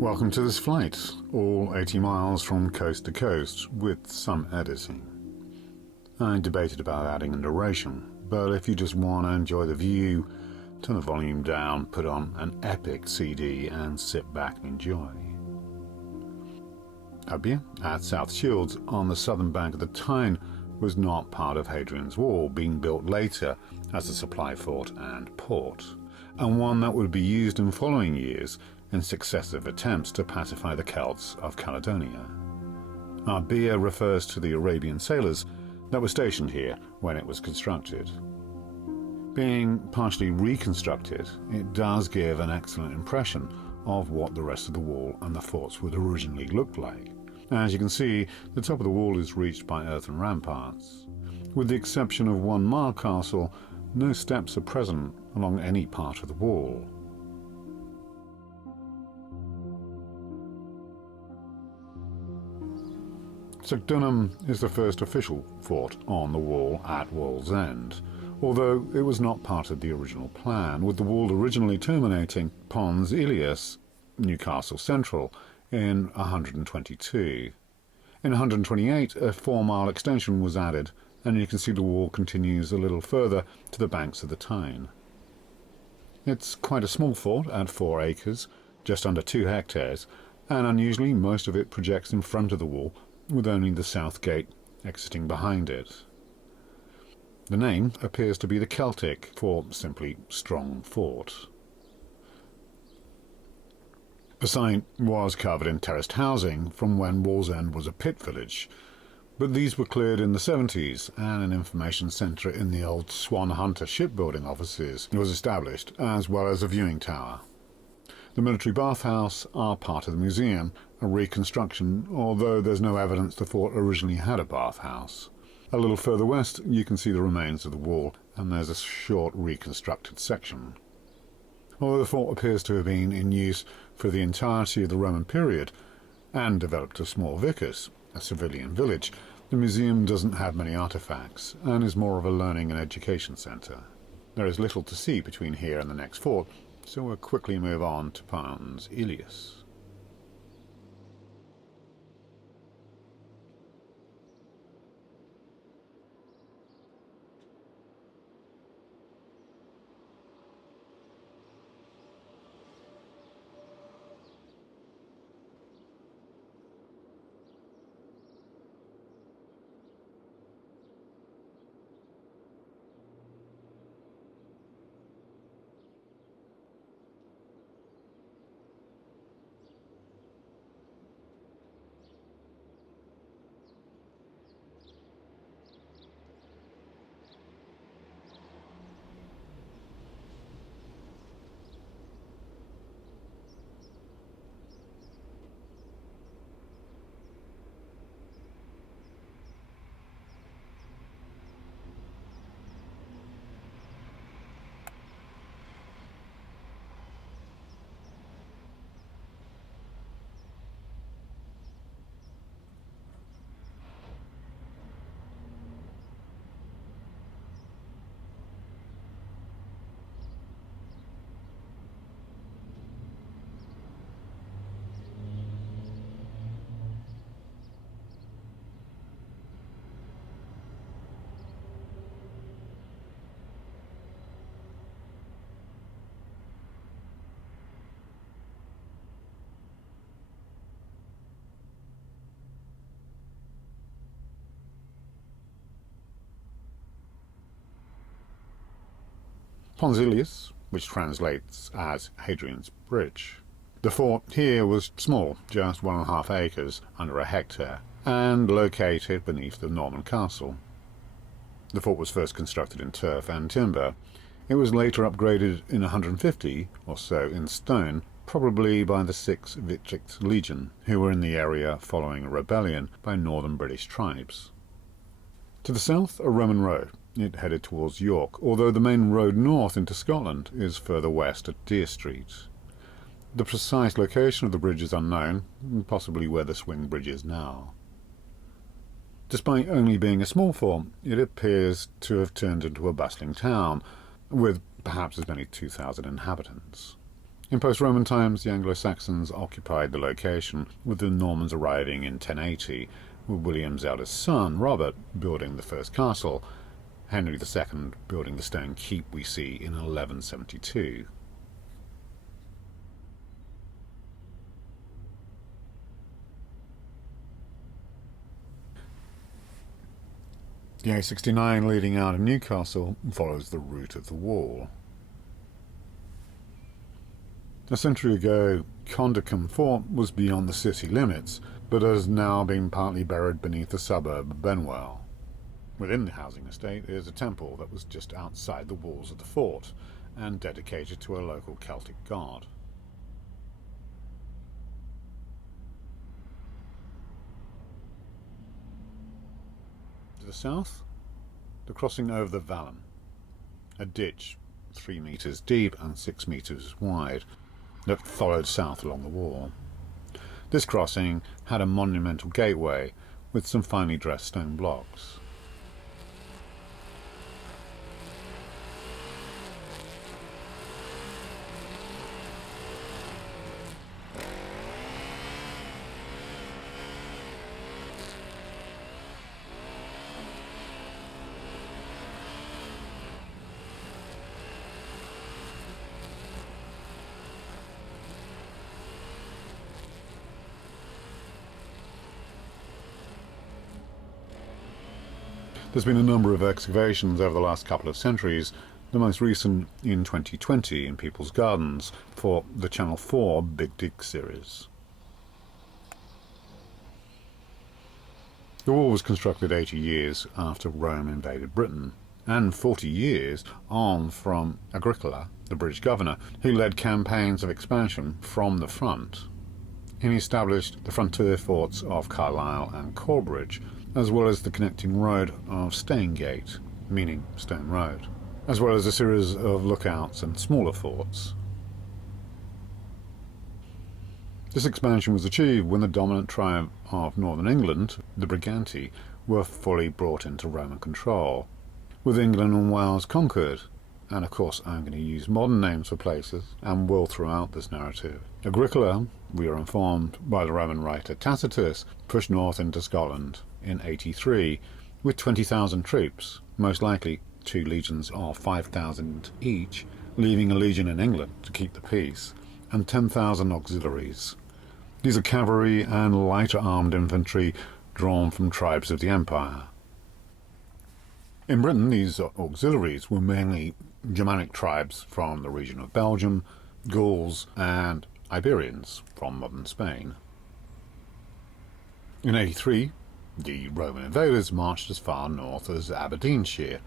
Welcome to this flight, all 80 miles from coast to coast, with some editing. I debated about adding a narration, but if you just want to enjoy the view, turn the volume down, put on an epic CD and sit back and enjoy. Hadrian, at South Shields, on the southern bank of the Tyne, was not part of Hadrian's Wall, being built later as a supply fort and port, and one that would be used in following years in successive attempts to pacify the Celts of Caledonia. Arbia refers to the Arabian sailors that were stationed here when it was constructed. Being partially reconstructed, it does give an excellent impression of what the rest of the wall and the forts would originally look like. As you can see, the top of the wall is reached by earthen ramparts. With the exception of one mile castle, no steps are present along any part of the wall. Sugdunum is the first official fort on the wall at Wallsend, although it was not part of the original plan, with the wall originally terminating Pons Aelius, Newcastle Central, in 122. In 128, a 4-mile extension was added, and you can see the wall continues a little further to the banks of the Tyne. It's quite a small fort at 4 acres, just under 2 hectares, and unusually most of it projects in front of the wall, with only the south gate exiting behind it. The name appears to be the Celtic for simply strong fort. The site was covered in terraced housing from when Wallsend was a pit village, but these were cleared in the 70s, and an information centre in the old Swan Hunter shipbuilding offices was established, as well as a viewing tower. The military bathhouse are part of the museum, a reconstruction, although there's no evidence the fort originally had a bathhouse. A little further west you can see the remains of the wall, and there's a short reconstructed section. Although the fort appears to have been in use for the entirety of the Roman period, and developed a small vicus, a civilian village, the museum doesn't have many artefacts, and is more of a learning and education centre. There is little to see between here and the next fort, so we'll quickly move on to Pons Aelius. Pons Aelius, which translates as Hadrian's Bridge. The fort here was small, just 1.5 acres, under a hectare, and located beneath the Norman castle. The fort was first constructed in turf and timber. It was later upgraded in 150 or so in stone, probably by the 6th Victrix Legion, who were in the area following a rebellion by northern British tribes. To the south, a Roman road. It headed towards York, although the main road north into Scotland is further west at Deer Street. The precise location of the bridge is unknown, possibly where the swing bridge is now. Despite only being a small fort, it appears to have turned into a bustling town, with perhaps as many 2,000 inhabitants. In post-Roman times, the Anglo-Saxons occupied the location, with the Normans arriving in 1080, with William's eldest son, Robert, building the first castle, Henry II building the stone keep we see in 1172. The A69 leading out of Newcastle follows the route of the wall. A century ago, Camboglanna Fort was beyond the city limits, but has now been partly buried beneath the suburb of Benwell. Within the housing estate is a temple that was just outside the walls of the fort and dedicated to a local Celtic god. To the south, the crossing over the Vadim, a ditch 3 metres deep and 6 metres wide that followed south along the wall. This crossing had a monumental gateway with some finely dressed stone blocks. There's been a number of excavations over the last couple of centuries, the most recent in 2020 in People's Gardens for the Channel 4 Big Dig series. The wall was constructed 80 years after Rome invaded Britain, and 40 years on from Agricola, the British governor, who led campaigns of expansion from the front. He established the frontier forts of Carlisle and Corbridge, as well as the connecting road of Stonegate, meaning Stone Road, as well as a series of lookouts and smaller forts. This expansion was achieved when the dominant tribe of northern England, the Briganti, were fully brought into Roman control, with England and Wales conquered. And of course I'm going to use modern names for places, and will throughout this narrative. Agricola, we are informed by the Roman writer Tacitus, pushed north into Scotland in 83 with 20,000 troops, most likely 2 legions of 5,000 each, leaving a legion in England to keep the peace, and 10,000 auxiliaries. These are cavalry and lighter armed infantry drawn from tribes of the empire. In Britain, these auxiliaries were mainly Germanic tribes from the region of Belgium, Gauls and Iberians from modern Spain. In 83, the Roman invaders marched as far north as Aberdeenshire,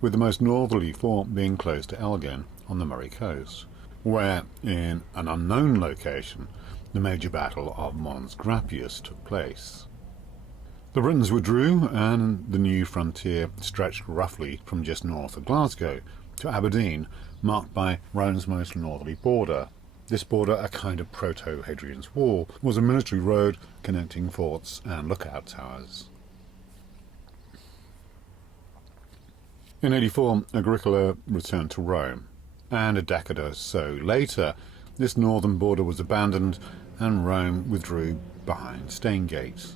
with the most northerly fort being close to Elgin on the Murray coast, where, in an unknown location, the major battle of Mons Grappius took place. The Britons withdrew, and the new frontier stretched roughly from just north of Glasgow to Aberdeen, marked by Rome's most northerly border. This border, a kind of proto-Hadrian's Wall, was a military road connecting forts and lookout towers. In 84, Agricola returned to Rome, and a decade or so later, this northern border was abandoned and Rome withdrew behind Stonegate.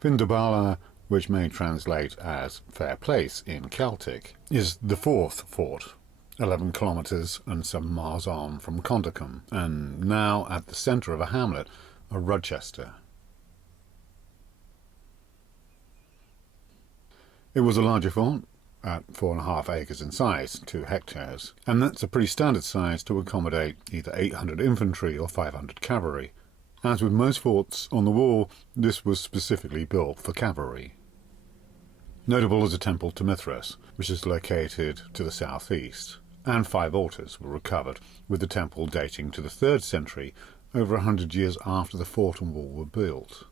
Vindabala, which may translate as fair place in Celtic, is the fourth fort, 11 kilometres and 7 miles on from Condacum, and now at the centre of a hamlet of Rochester. It was a larger fort, at 4.5 acres in size, 2 hectares, and that's a pretty standard size to accommodate either 800 infantry or 500 cavalry. As with most forts on the wall, this was specifically built for cavalry. Notable is a temple to Mithras, which is located to the southeast, and 5 altars were recovered, with the temple dating to the 3rd century, over 100 years after the fort and wall were built.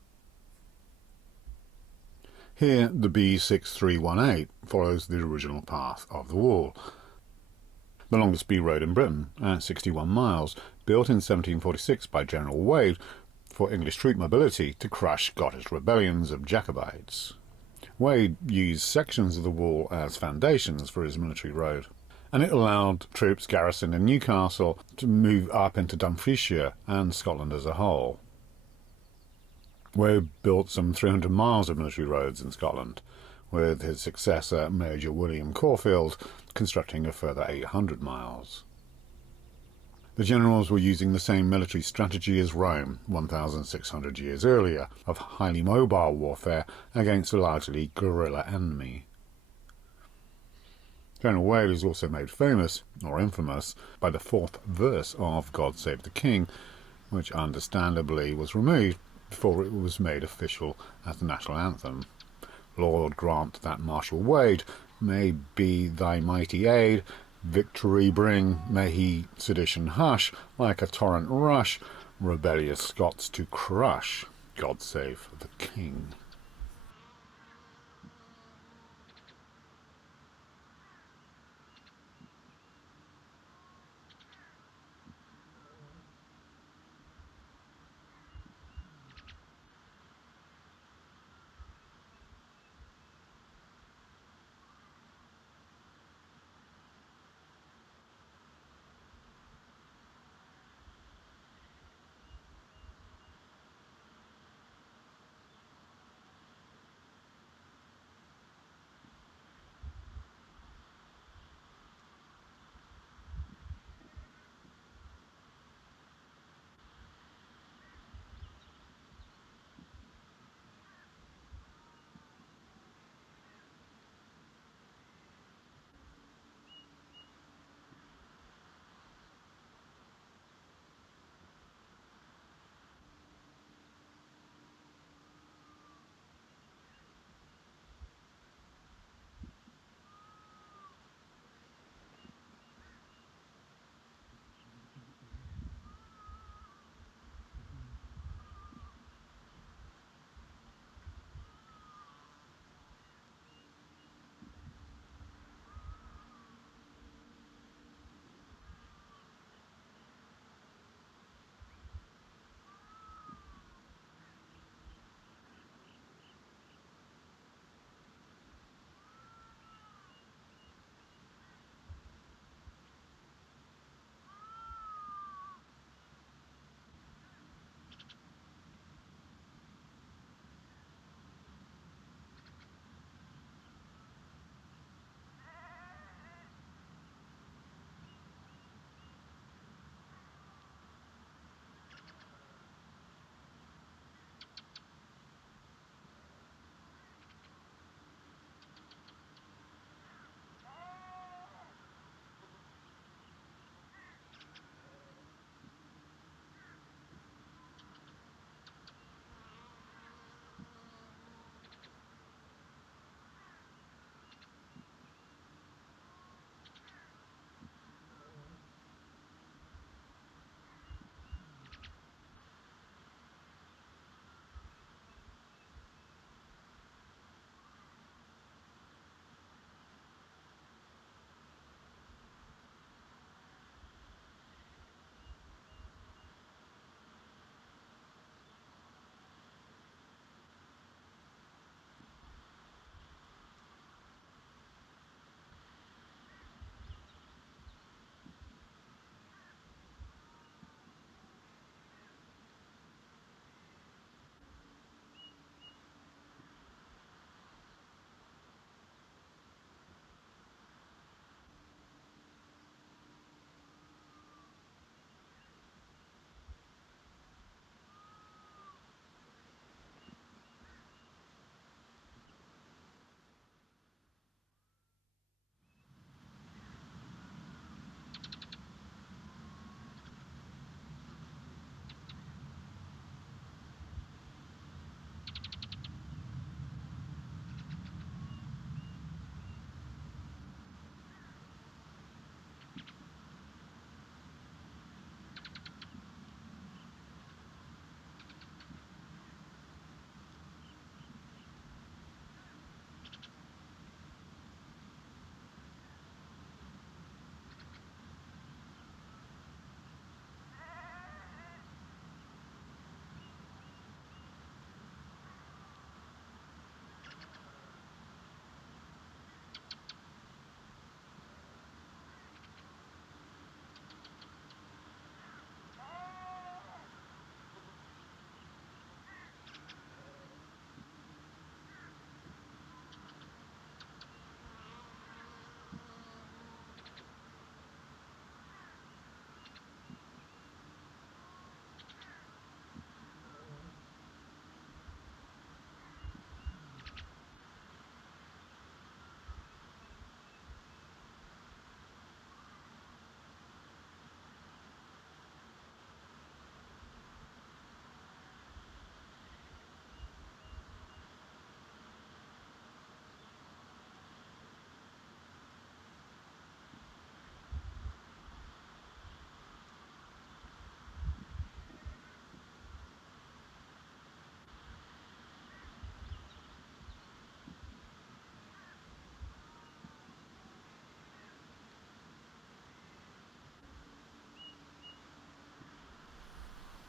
Here, the B6318 follows the original path of the wall. The longest B road in Britain, at 61 miles, built in 1746 by General Wade for English troop mobility to crush Scottish rebellions of Jacobites. Wade used sections of the wall as foundations for his military road, and it allowed troops garrisoned in Newcastle to move up into Dumfriesshire and Scotland as a whole. Wade built some 300 miles of military roads in Scotland, with his successor Major William Caulfield constructing a further 800 miles. The generals were using the same military strategy as Rome 1,600 years earlier, of highly mobile warfare against a largely guerrilla enemy. General Wade is also made famous, or infamous, by the 4th verse of God Save the King, which understandably was removed before it was made official as the national anthem. Lord grant that Marshal Wade may be thy mighty aid, victory bring, may he sedition hush, like a torrent rush, rebellious Scots to crush, God save the King.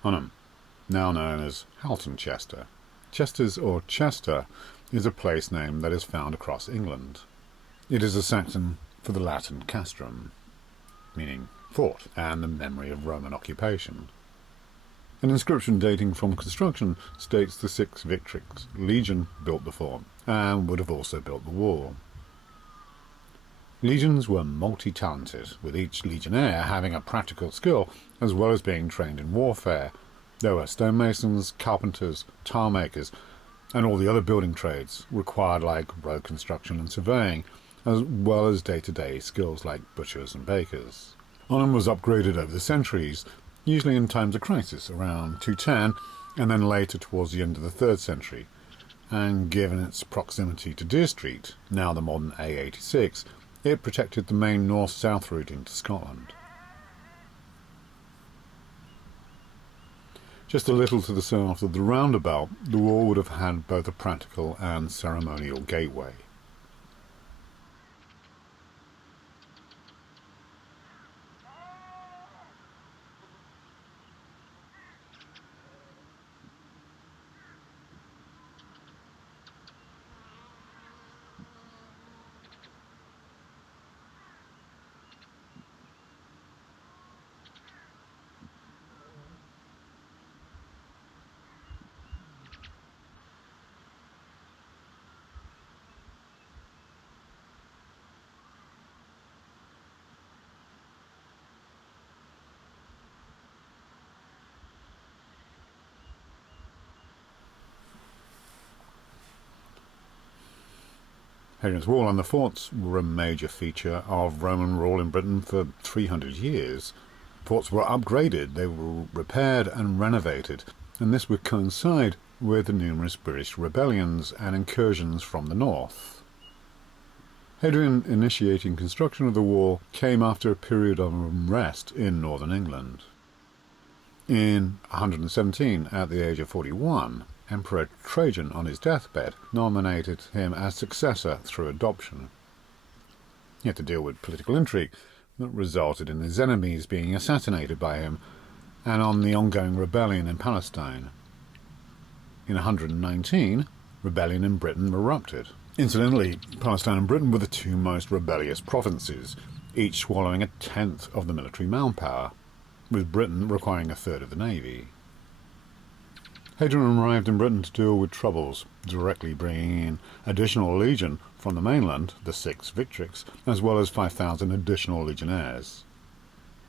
Unum, now known as Halton Chester. Chesters or Chester is a place name that is found across England. It is a Saxon for the Latin castrum, meaning fort and the memory of Roman occupation. An inscription dating from construction states the 6 Victrix legion built the fort and would have also built the wall. Legions were multi-talented, with each legionnaire having a practical skill as well as being trained in warfare. There were stonemasons, carpenters, tile makers, and all the other building trades required like road construction and surveying, as well as day-to-day skills like butchers and bakers. Unum was upgraded over the centuries, usually in times of crisis around 210 and then later towards the end of the 3rd century, and given its proximity to Deer Street, now the modern A86, it protected the main north-south route into Scotland. Just a little to the south of the roundabout, the wall would have had both a practical and ceremonial gateway. Hadrian's Wall and the forts were a major feature of Roman rule in Britain for 300 years. Forts were upgraded, they were repaired and renovated, and this would coincide with the numerous British rebellions and incursions from the north. Hadrian initiating construction of the wall came after a period of unrest in northern England. In 117, at the age of 41, Emperor Trajan, on his deathbed, nominated him as successor through adoption. He had to deal with political intrigue that resulted in his enemies being assassinated by him, and on the ongoing rebellion in Palestine. In 119, rebellion in Britain erupted. Incidentally, Palestine and Britain were the 2 most rebellious provinces, each swallowing 1/10 of the military manpower, with Britain requiring 1/3 of the navy. Hadrian arrived in Britain to deal with troubles, directly bringing in additional legion from the mainland, the 6 Victrix, as well as 5,000 additional legionnaires.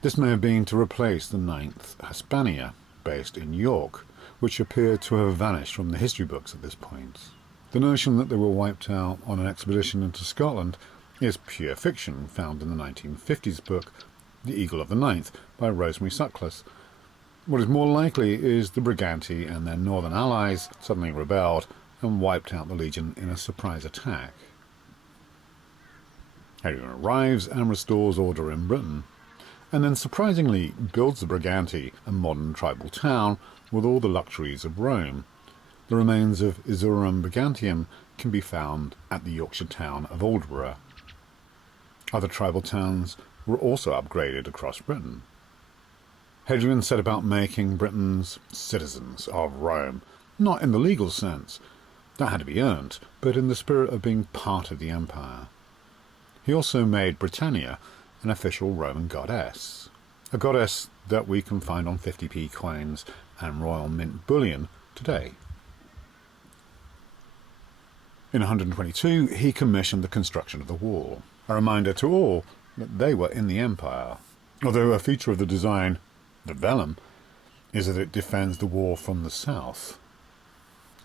This may have been to replace the 9th Hispania, based in York, which appeared to have vanished from the history books at this point. The notion that they were wiped out on an expedition into Scotland is pure fiction, found in the 1950s book The Eagle of the Ninth by Rosemary Sutcliffe. What is more likely is the Briganti and their northern allies suddenly rebelled and wiped out the legion in a surprise attack. Hadrian arrives and restores order in Britain, and then surprisingly builds the Briganti, a modern tribal town with all the luxuries of Rome. The remains of Isurum Brigantium can be found at the Yorkshire town of Aldborough. Other tribal towns were also upgraded across Britain. Hadrian set about making Britons citizens of Rome, not in the legal sense, that had to be earned, but in the spirit of being part of the empire. He also made Britannia an official Roman goddess, a goddess that we can find on 50p coins and royal mint bullion today. In 122, he commissioned the construction of the wall, a reminder to all that they were in the empire, although a feature of the design, the vellum, is that it defends the wall from the south.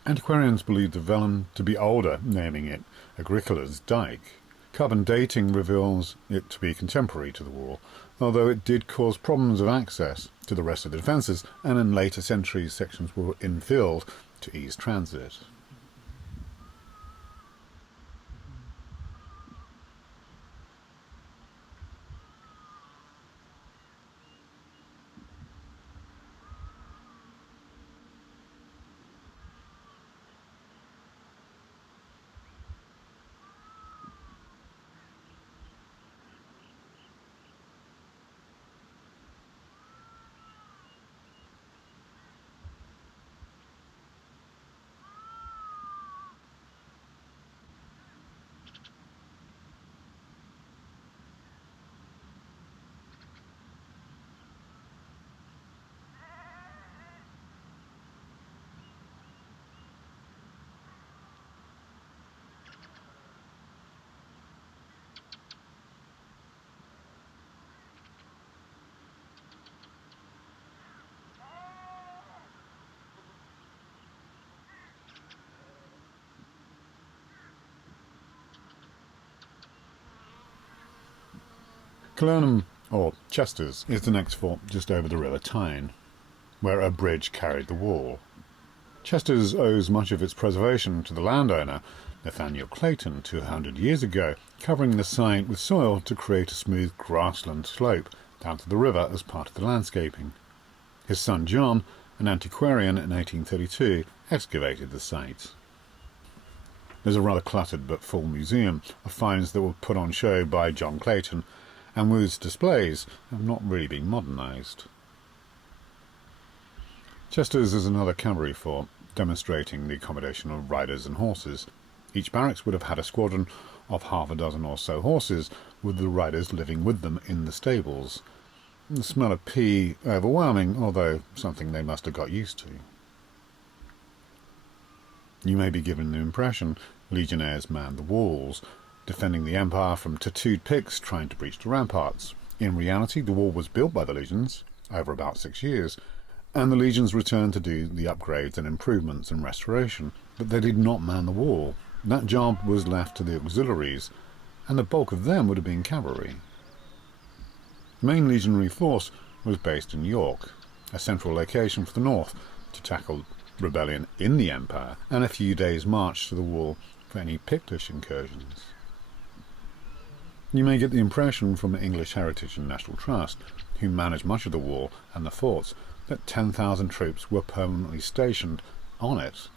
Antiquarians believe the vellum to be older, naming it Agricola's dyke. Carbon dating reveals it to be contemporary to the wall, although it did cause problems of access to the rest of the defences, and in later centuries sections were infilled to ease transit. Colernum, or Chesters, is the next fort just over the River Tyne, where a bridge carried the wall. Chesters owes much of its preservation to the landowner, Nathaniel Clayton, 200 years ago, covering the site with soil to create a smooth grassland slope down to the river as part of the landscaping. His son John, an antiquarian in 1832, excavated the site. There's a rather cluttered but full museum of finds that were put on show by John Clayton, and whose displays have not really been modernised. Chesters is another cavalry fort, demonstrating the accommodation of riders and horses. Each barracks would have had a squadron of half a dozen or so horses, with the riders living with them in the stables. The smell of pea overwhelming, although something they must have got used to. You may be given the impression legionnaires manned the walls, defending the empire from tattooed Picts trying to breach the ramparts. In reality, the wall was built by the legions over about 6 years, and the legions returned to do the upgrades and improvements and restoration, but they did not man the wall. That job was left to the auxiliaries, and the bulk of them would have been cavalry. The main legionary force was based in York, a central location for the north to tackle rebellion in the empire, and a few days' march to the wall for any Pictish incursions. You may get the impression from the English Heritage and National Trust, who managed much of the wall and the forts, that 10,000 troops were permanently stationed on it.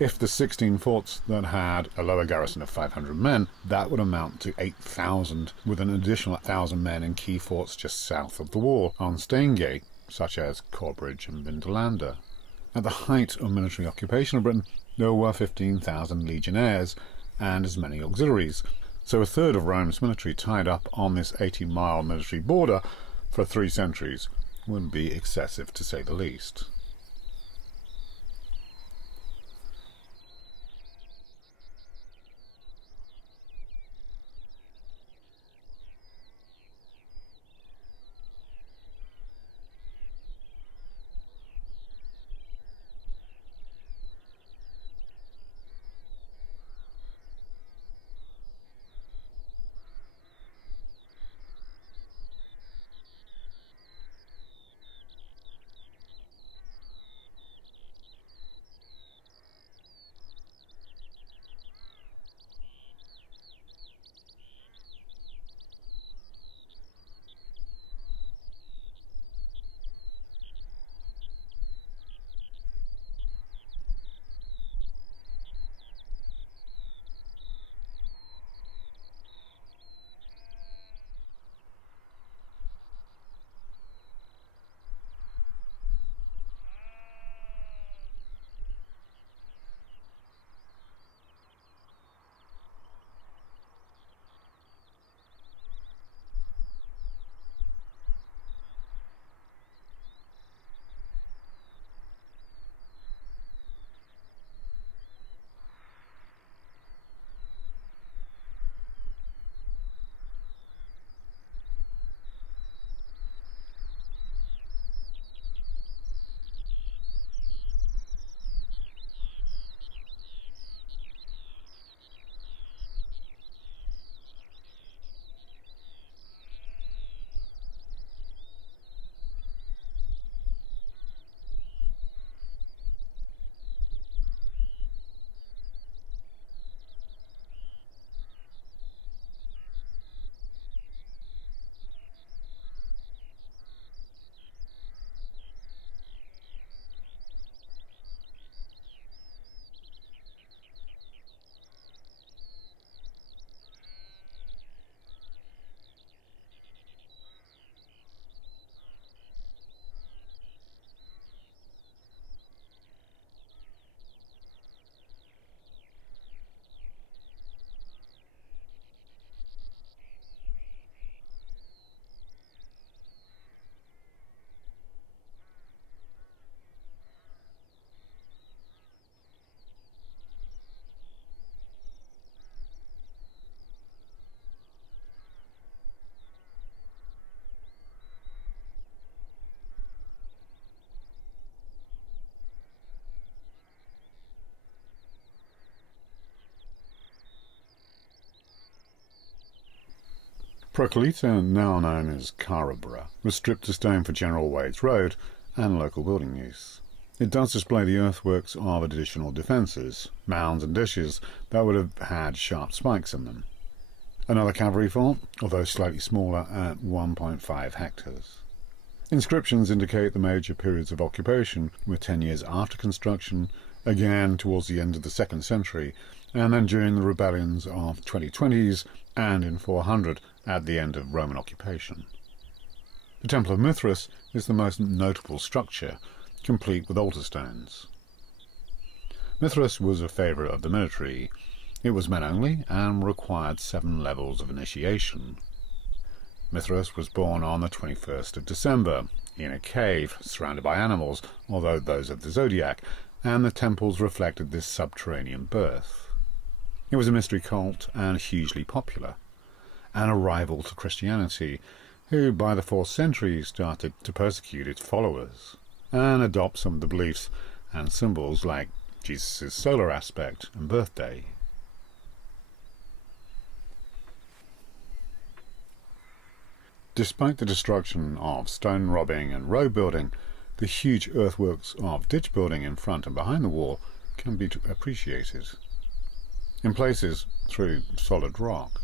If the 16 forts that had a lower garrison of 500 men, that would amount to 8,000, with an additional 1,000 men in key forts just south of the wall on Staingate, such as Corbridge and Vindabala. At the height of military occupation of Britain, there were 15,000 legionnaires and as many auxiliaries, so a third of Rome's military tied up on this 80-mile military border for 3 centuries would be excessive, to say the least. Proclita, now known as Carabra, was stripped to stone for General Wade's Road and local building use. It does display the earthworks of additional defences, mounds and dishes that would have had sharp spikes in them. Another cavalry fort, although slightly smaller at 1.5 hectares. Inscriptions indicate the major periods of occupation were 10 years after construction, again towards the end of the 2nd century, and then during the rebellions of 2020s and in 400 at the end of Roman occupation. The Temple of Mithras is the most notable structure, complete with altar stones. Mithras was a favourite of the military. It was men only and required 7 levels of initiation. Mithras was born on the 21st of December, in a cave, surrounded by animals, although those of the zodiac, and the temples reflected this subterranean birth. It was a mystery cult and hugely popular, and a rival to Christianity, who by the 4th century started to persecute its followers and adopt some of the beliefs and symbols like Jesus' solar aspect and birthday. Despite the destruction of stone robbing and road building, the huge earthworks of ditch building in front and behind the wall can be appreciated. In places, through solid rock.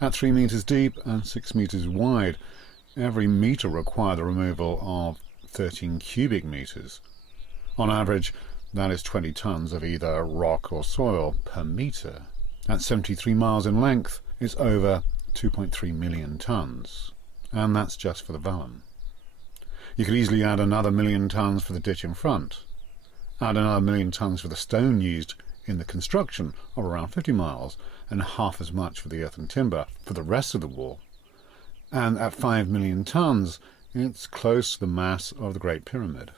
At 3 metres deep and 6 metres wide, every metre required the removal of 13 cubic metres. On average, that is 20 tonnes of either rock or soil per metre. At 73 miles in length, it's over 2.3 million tonnes. And that's just for the vallum. You could easily add another 1 million tonnes for the ditch in front. Add another 1 million tonnes for the stone used in the construction of around 50 miles, and half as much for the earth and timber for the rest of the wall. And at 5 million tonnes, it's close to the mass of the Great Pyramid.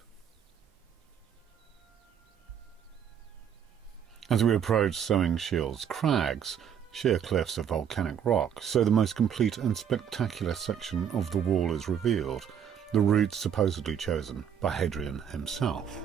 As we approach Sowing Shield's crags, sheer cliffs of volcanic rock, so the most complete and spectacular section of the wall is revealed, the route supposedly chosen by Hadrian himself.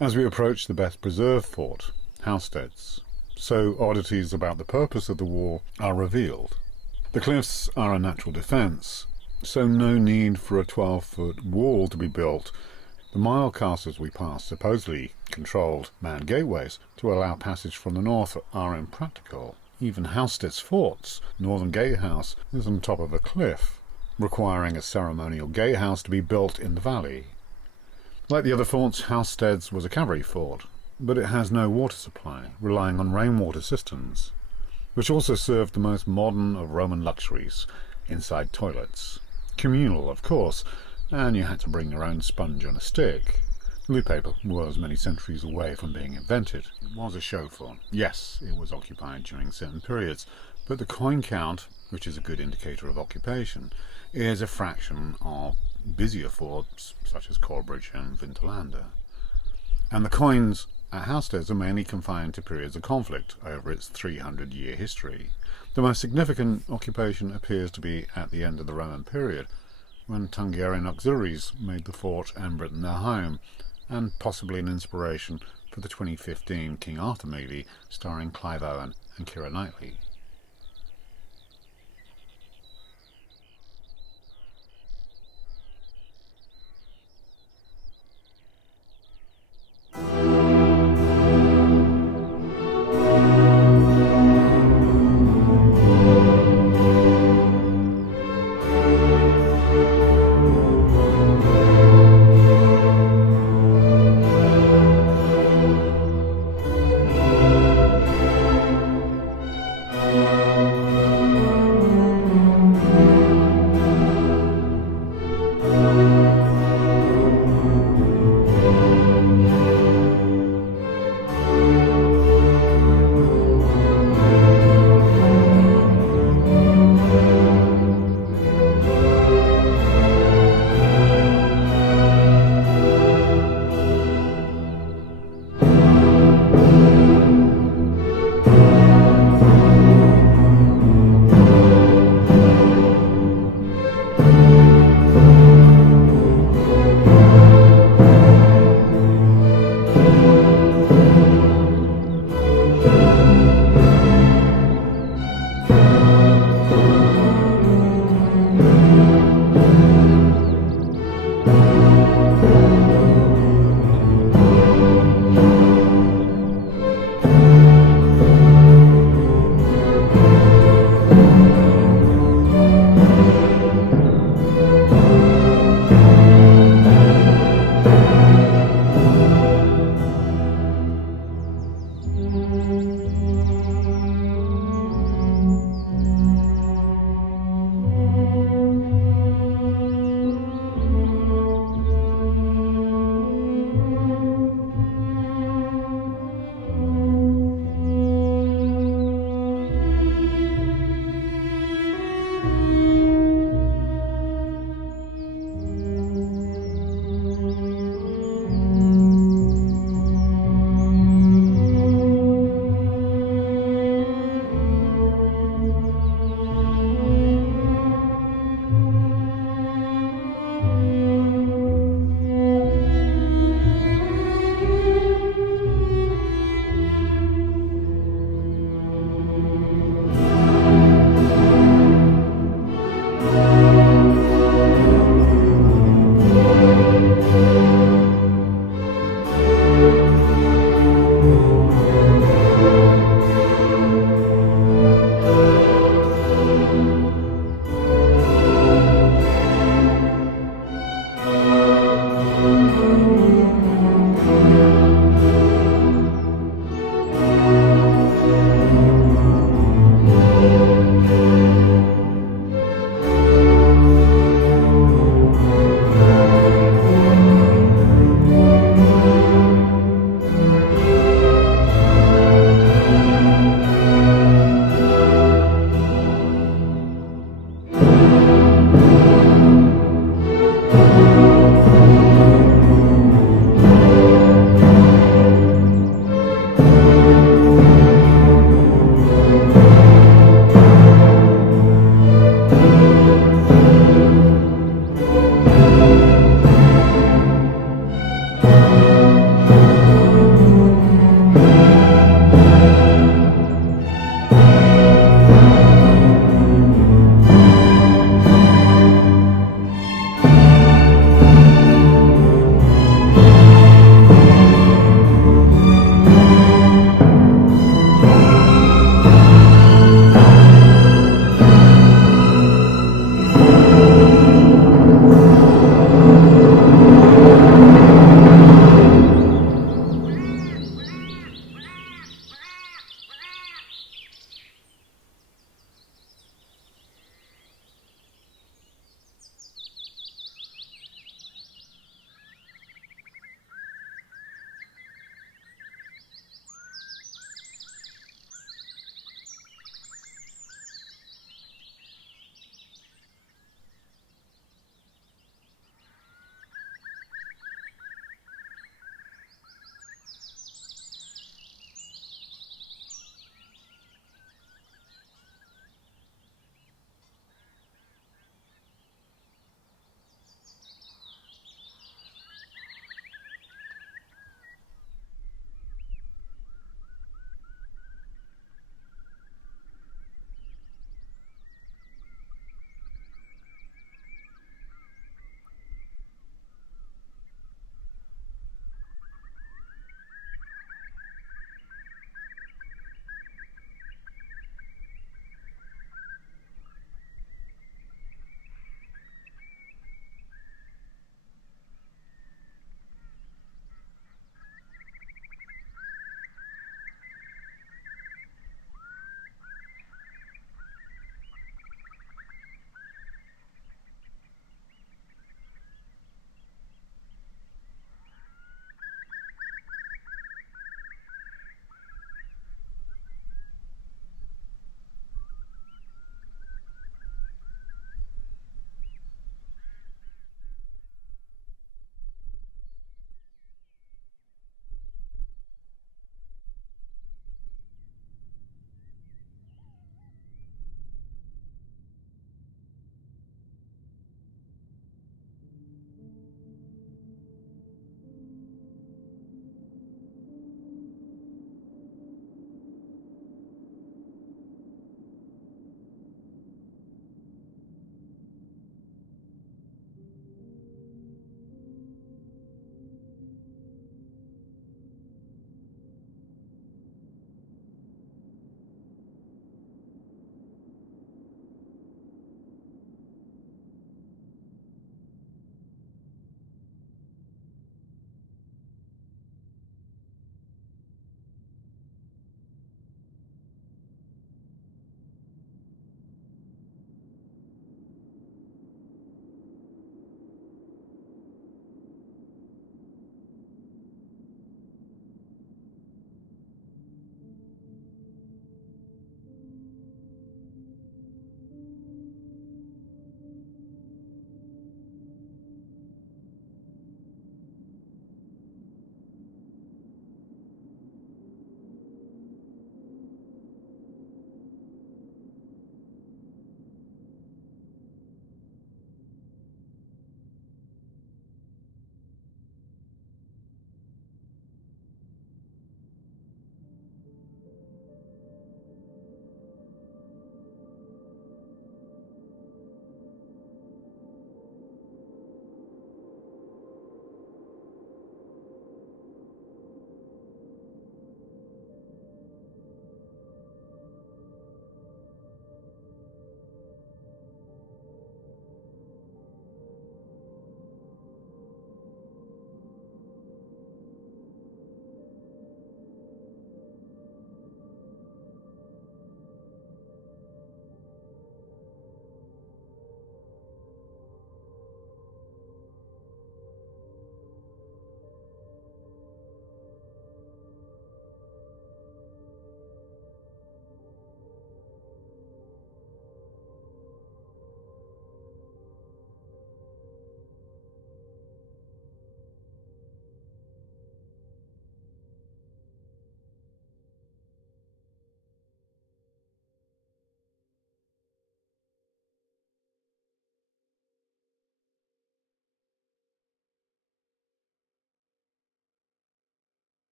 As we approach the best preserved fort, Housesteads, so oddities about the purpose of the wall are revealed. The cliffs are a natural defence, so no need for a 12-foot wall to be built. The mile castles we pass, supposedly controlled manned gateways to allow passage from the north, are impractical. Even Housesteads fort's northern gatehouse is on top of a cliff, requiring a ceremonial gatehouse to be built in the valley. Like the other forts, Housesteads was a cavalry fort, but it has no water supply, relying on rainwater cisterns, which also served the most modern of Roman luxuries, inside toilets. Communal, of course, and you had to bring your own sponge on a stick. Loo paper was many centuries away from being invented. It was a show fort. Yes, it was occupied during certain periods, but the coin count, which is a good indicator of occupation, is a fraction of busier forts such as Corbridge and Vindabala. And the coins at Housesteads are mainly confined to periods of conflict over its 300-year history. The most significant occupation appears to be at the end of the Roman period, when Tungarian auxiliaries made the fort and Britain their home, and possibly an inspiration for the 2015 King Arthur movie starring Clive Owen and Keira Knightley.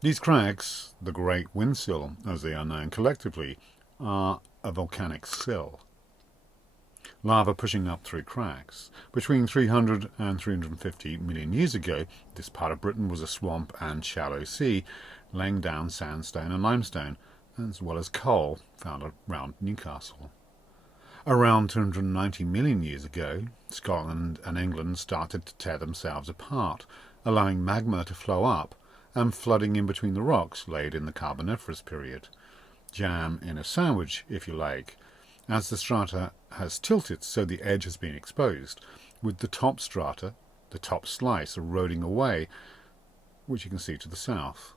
These cracks, the Great Whin Sill as they are known collectively, are a volcanic sill. Lava pushing up through cracks. Between 300 and 350 million years ago, this part of Britain was a swamp and shallow sea, laying down sandstone and limestone, as well as coal found around Newcastle. Around 290 million years ago, Scotland and England started to tear themselves apart, allowing magma to flow up and flooding in between the rocks laid in the Carboniferous period. Jam in a sandwich, if you like, as the strata has tilted so the edge has been exposed, with the top strata, the top slice, eroding away, which you can see to the south.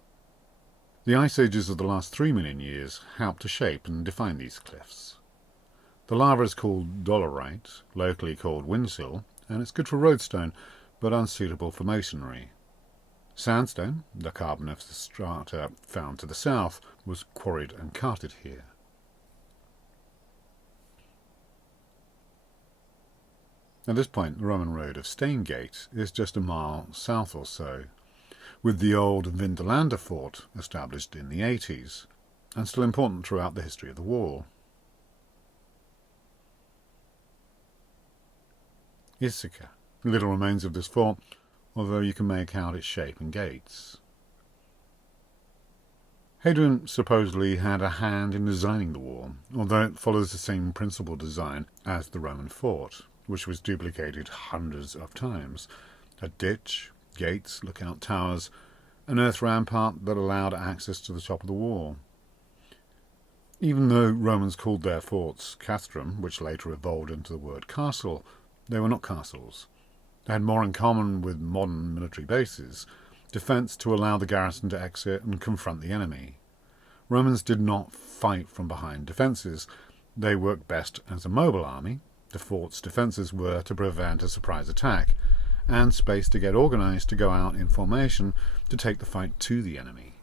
The ice ages of the last 3 million years helped to shape and define these cliffs. The lava is called dolerite, locally called windsill, and it's good for roadstone, but unsuitable for masonry. Sandstone, the Carboniferous strata found to the south, was quarried and carted here. At this point, the Roman road of Staingate is just a mile south or so, with the old Vindabala Fort established in the 80s, and still important throughout the history of the wall. Ithaca, little remains of this fort, although you can make out its shape and gates. Hadrian supposedly had a hand in designing the wall, although it follows the same principal design as the Roman fort, which was duplicated hundreds of times. A ditch, gates, lookout towers, an earth rampart that allowed access to the top of the wall. Even though Romans called their forts castrum, which later evolved into the word castle, they were not castles. They had more in common with modern military bases, defence to allow the garrison to exit and confront the enemy. Romans did not fight from behind defences. They worked best as a mobile army. The fort's defences were to prevent a surprise attack, and space to get organised to go out in formation to take the fight to the enemy.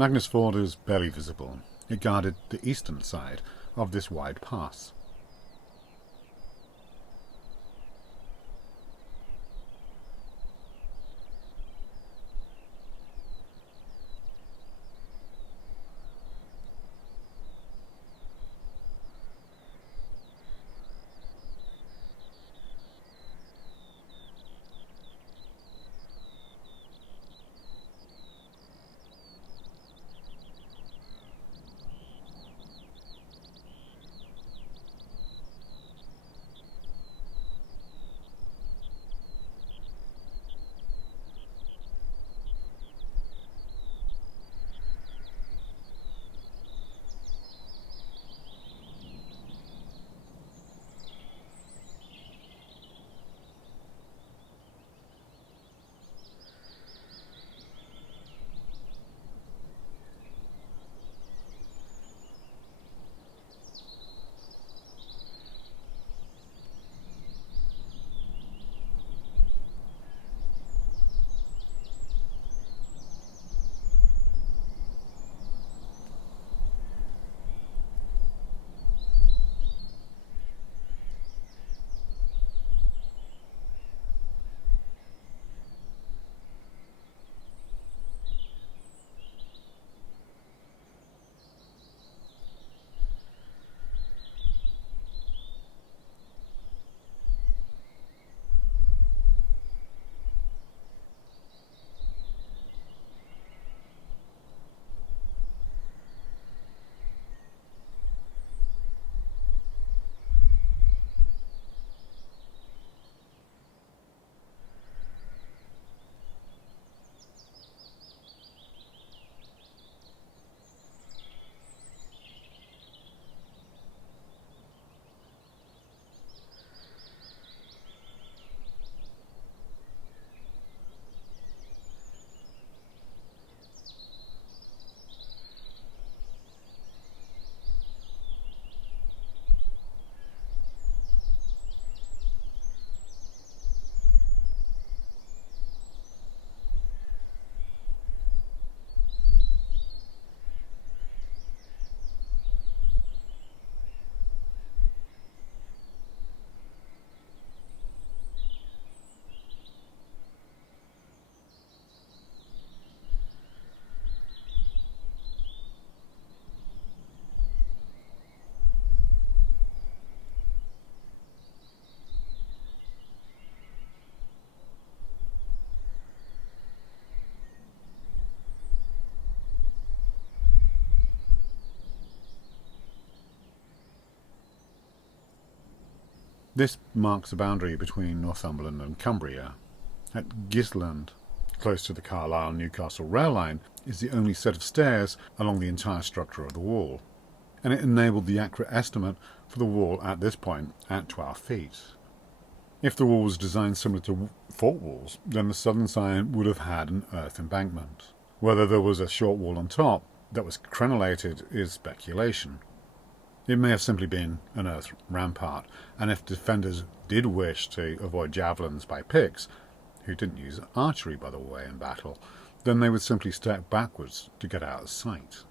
Magnus Fort is barely visible. It guarded the eastern side of this wide pass. This marks the boundary between Northumberland and Cumbria. At Gisland, close to the Carlisle-Newcastle rail line, is the only set of stairs along the entire structure of the wall, and it enabled the accurate estimate for the wall at this point at 12 feet. If the wall was designed similar to fort walls, then the southern side would have had an earth embankment. Whether there was a short wall on top that was crenellated is speculation. It may have simply been an earth rampart, and if defenders did wish to avoid javelins by Picts, who didn't use archery by the way in battle, then they would simply step backwards to get out of sight.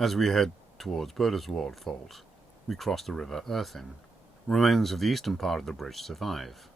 As we head towards Burdoswald fault, we cross the river Irthing. Remains of the eastern part of the bridge survive.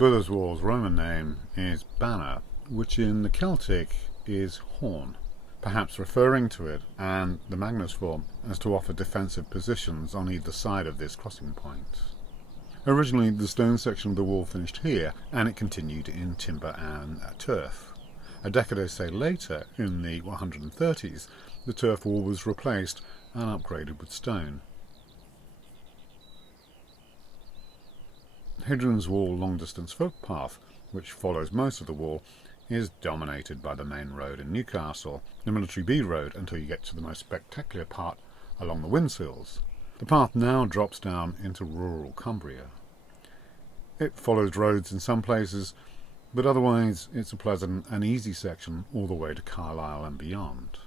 Burdoswald's Roman name is banner, which in the Celtic is horn, perhaps referring to it and the Magnus Fort as to offer defensive positions on either side of this crossing point. Originally the stone section of the wall finished here, and it continued in timber and turf. A decade or so later, in the 130s, the turf wall was replaced and upgraded with stone. Hadrian's Wall long-distance footpath, which follows most of the wall, is dominated by the main road in Newcastle, the Military B road, until you get to the most spectacular part along the Whin sills. The path now drops down into rural Cumbria. It follows roads in some places, but otherwise it's a pleasant and easy section all the way to Carlisle and beyond.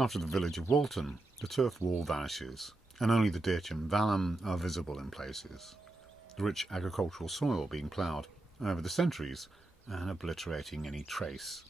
After the village of Walton, the turf wall vanishes, and only the ditch and vallum are visible in places, the rich agricultural soil being ploughed over the centuries and obliterating any trace.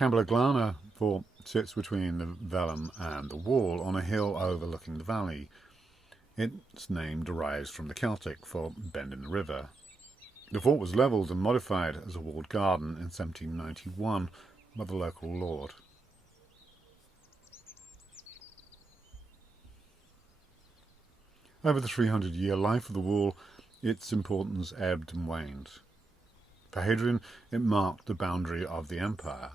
Camboglanna Fort sits between the vellum and the wall on a hill overlooking the valley. Its name derives from the Celtic for bend in the river. The fort was levelled and modified as a walled garden in 1791 by the local lord. Over the 300-year life of the wall, its importance ebbed and waned. For Hadrian, it marked the boundary of the empire,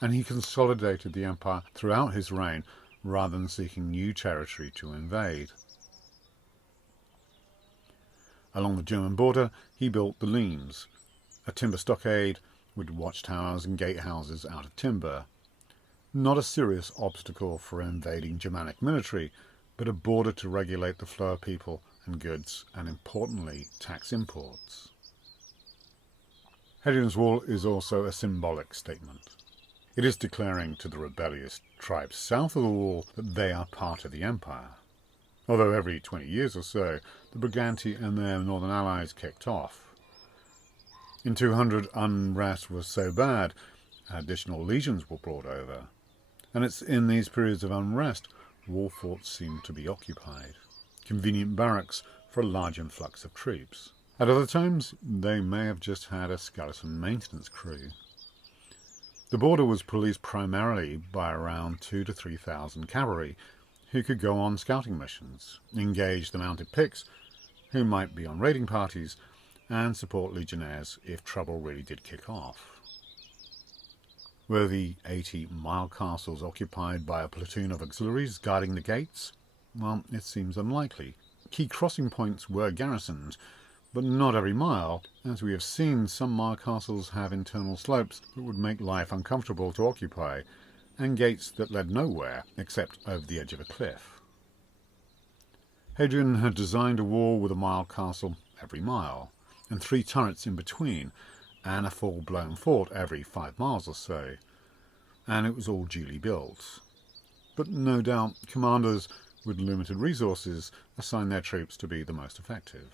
and he consolidated the empire throughout his reign rather than seeking new territory to invade. Along the German border, he built the Leams, a timber stockade with watchtowers and gatehouses out of timber. Not a serious obstacle for invading Germanic military, but a border to regulate the flow of people and goods, and importantly, tax imports. Hadrian's Wall is also a symbolic statement. It is declaring to the rebellious tribes south of the wall that they are part of the empire. Although every 20 years or so, the Briganti and their northern allies kicked off. In 200, unrest was so bad, additional legions were brought over. And it's in these periods of unrest wall forts seem to be occupied, convenient barracks for a large influx of troops. At other times, they may have just had a skeleton maintenance crew. The border was policed primarily by around 2,000 to 3,000 cavalry, who could go on scouting missions, engage the mounted Picts, who might be on raiding parties, and support legionnaires if trouble really did kick off. Were the 80-mile castles occupied by a platoon of auxiliaries guarding the gates? Well, it seems unlikely. Key crossing points were garrisoned, but not every mile. As we have seen, some mile castles have internal slopes that would make life uncomfortable to occupy, and gates that led nowhere except over the edge of a cliff. Hadrian had designed a wall with a mile castle every mile, and 3 turrets in between, and a full-blown fort every 5 miles or so, and it was all duly built. But no doubt commanders with limited resources assigned their troops to be the most effective.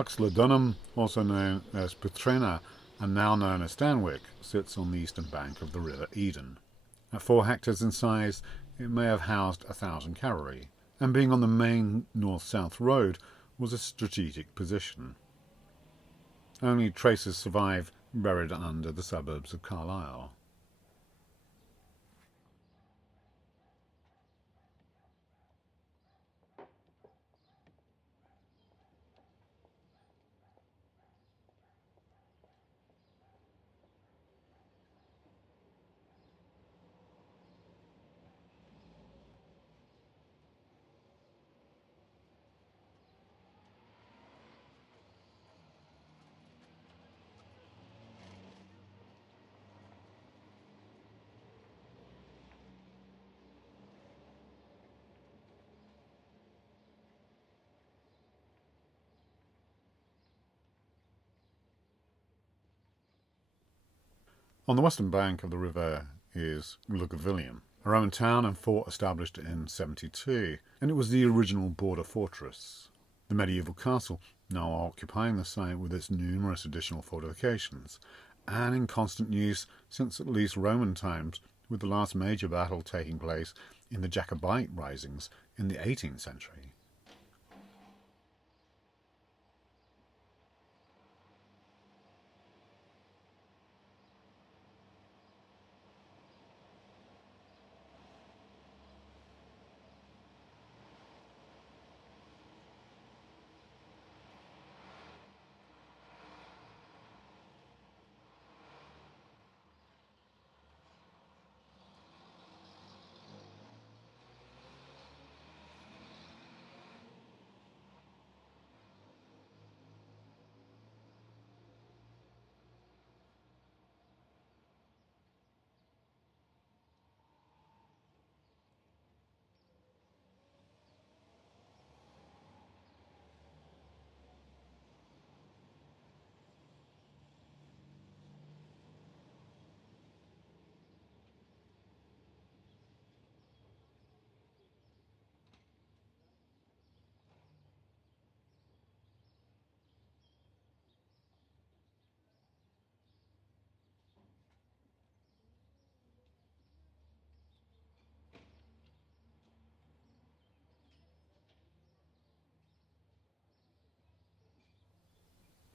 Uxlodunum, also known as Putrena and now known as Stanwix, sits on the eastern bank of the River Eden. At 4 hectares in size, it may have housed 1,000 cavalry, and being on the main north-south road was a strategic position. Only traces survive, buried under the suburbs of Carlisle. On the western bank of the river is Luguvillium, a Roman town and fort established in 72, and it was the original border fortress. The medieval castle, now occupying the site with its numerous additional fortifications, and in constant use since at least Roman times, with the last major battle taking place in the Jacobite risings in the 18th century.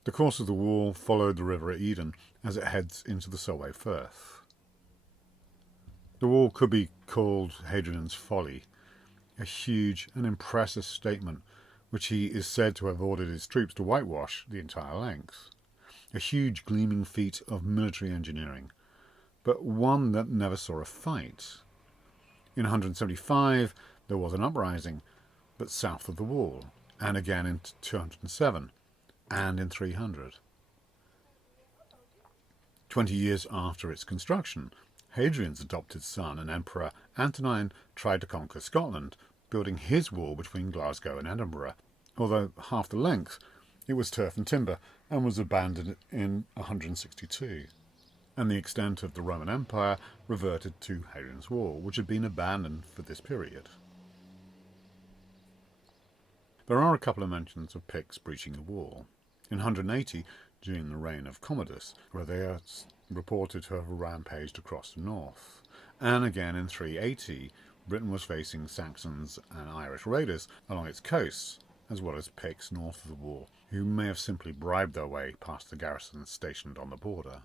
The course of the wall followed the River Eden as it heads into the Solway Firth. The wall could be called Hadrian's folly, a huge and impressive statement which he is said to have ordered his troops to whitewash the entire length. A huge gleaming feat of military engineering, but one that never saw a fight. In 175 there was an uprising, but south of the wall, and again in 207. And in 300. 20 years after its construction, Hadrian's adopted son and Emperor Antonine tried to conquer Scotland, building his wall between Glasgow and Edinburgh, although half the length it was turf and timber and was abandoned in 162. And the extent of the Roman Empire reverted to Hadrian's Wall, which had been abandoned for this period. There are a couple of mentions of Picts breaching the wall. In 180, during the reign of Commodus, where they are reported to have rampaged across the north. And again in 380, Britain was facing Saxons and Irish raiders along its coasts, as well as Picts north of the wall, who may have simply bribed their way past the garrisons stationed on the border.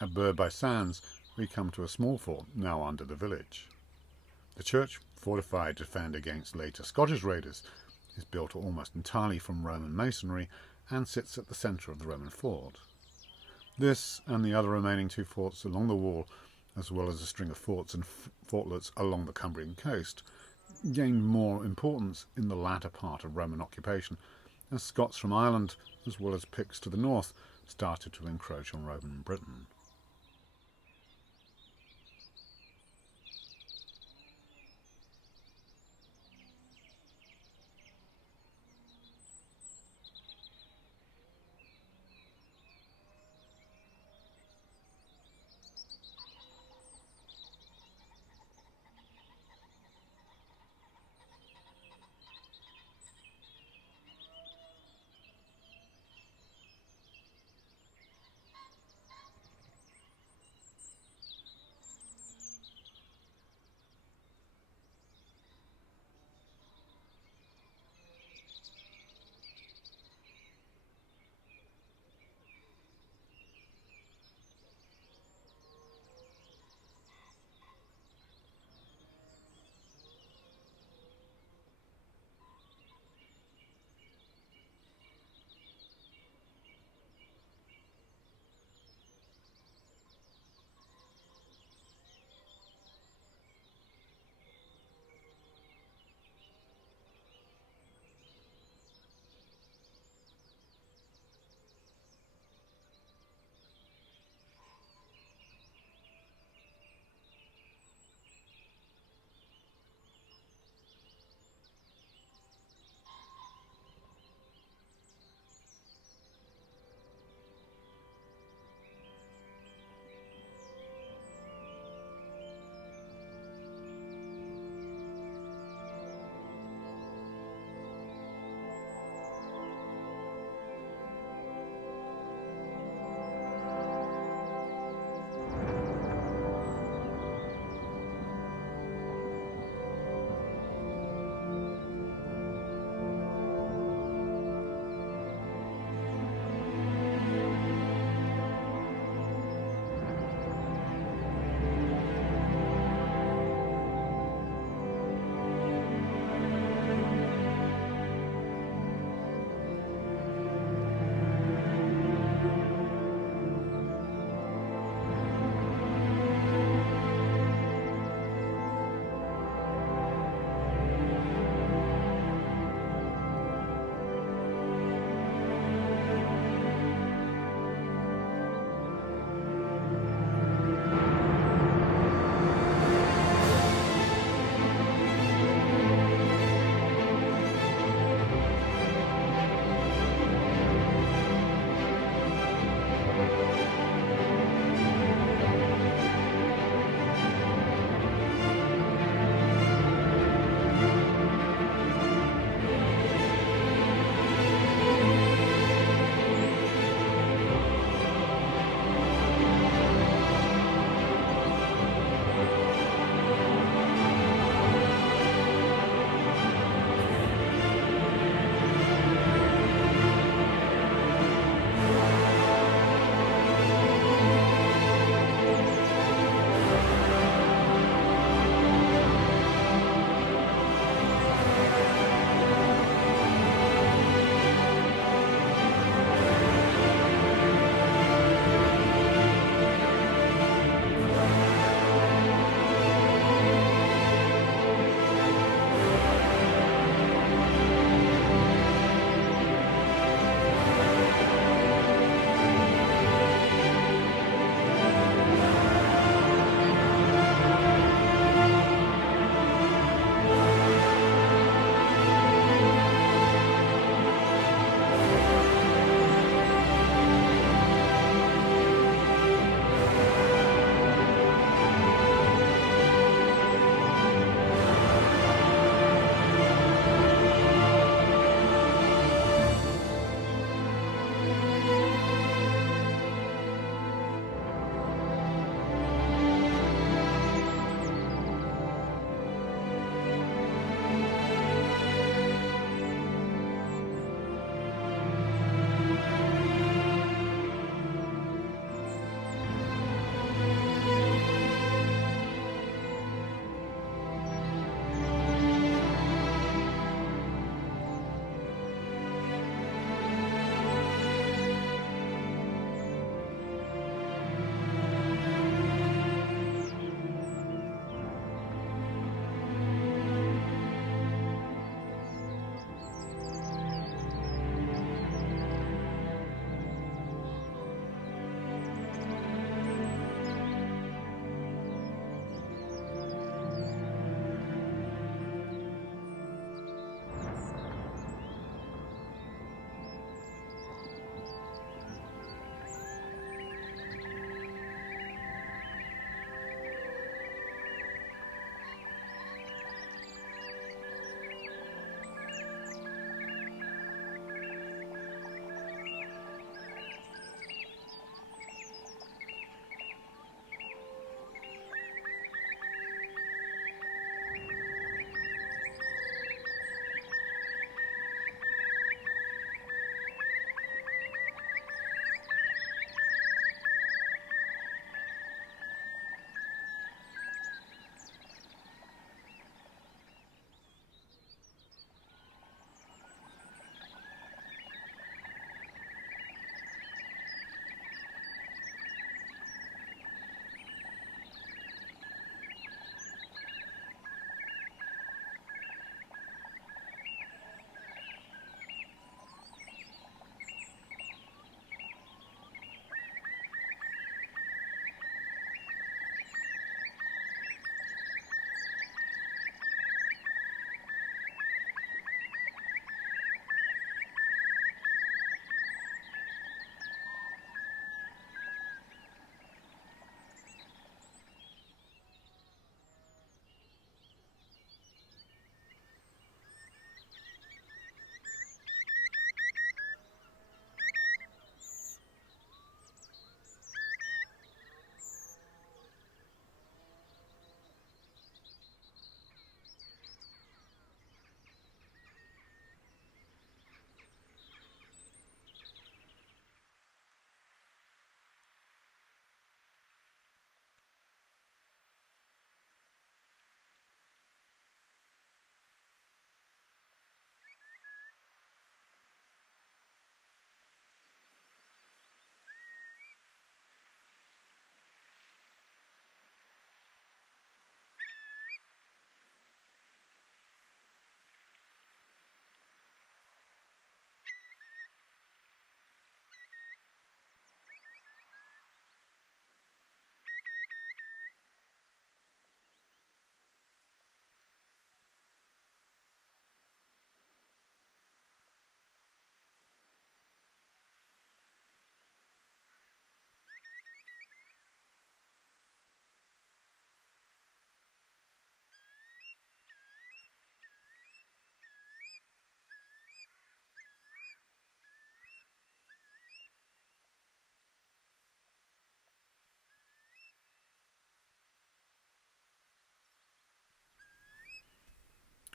At Burby Sands we come to a small fort now under the village. The church, fortified to defend against later Scottish raiders, is built almost entirely from Roman masonry and sits at the centre of the Roman fort. This and the other remaining two forts along the wall, as well as a string of forts and fortlets along the Cumbrian coast, gained more importance in the latter part of Roman occupation, as Scots from Ireland, as well as Picts to the north, started to encroach on Roman Britain.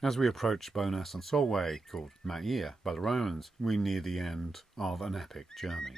As we approach Bonas and Solway, called Maia by the Romans, we near the end of an epic journey.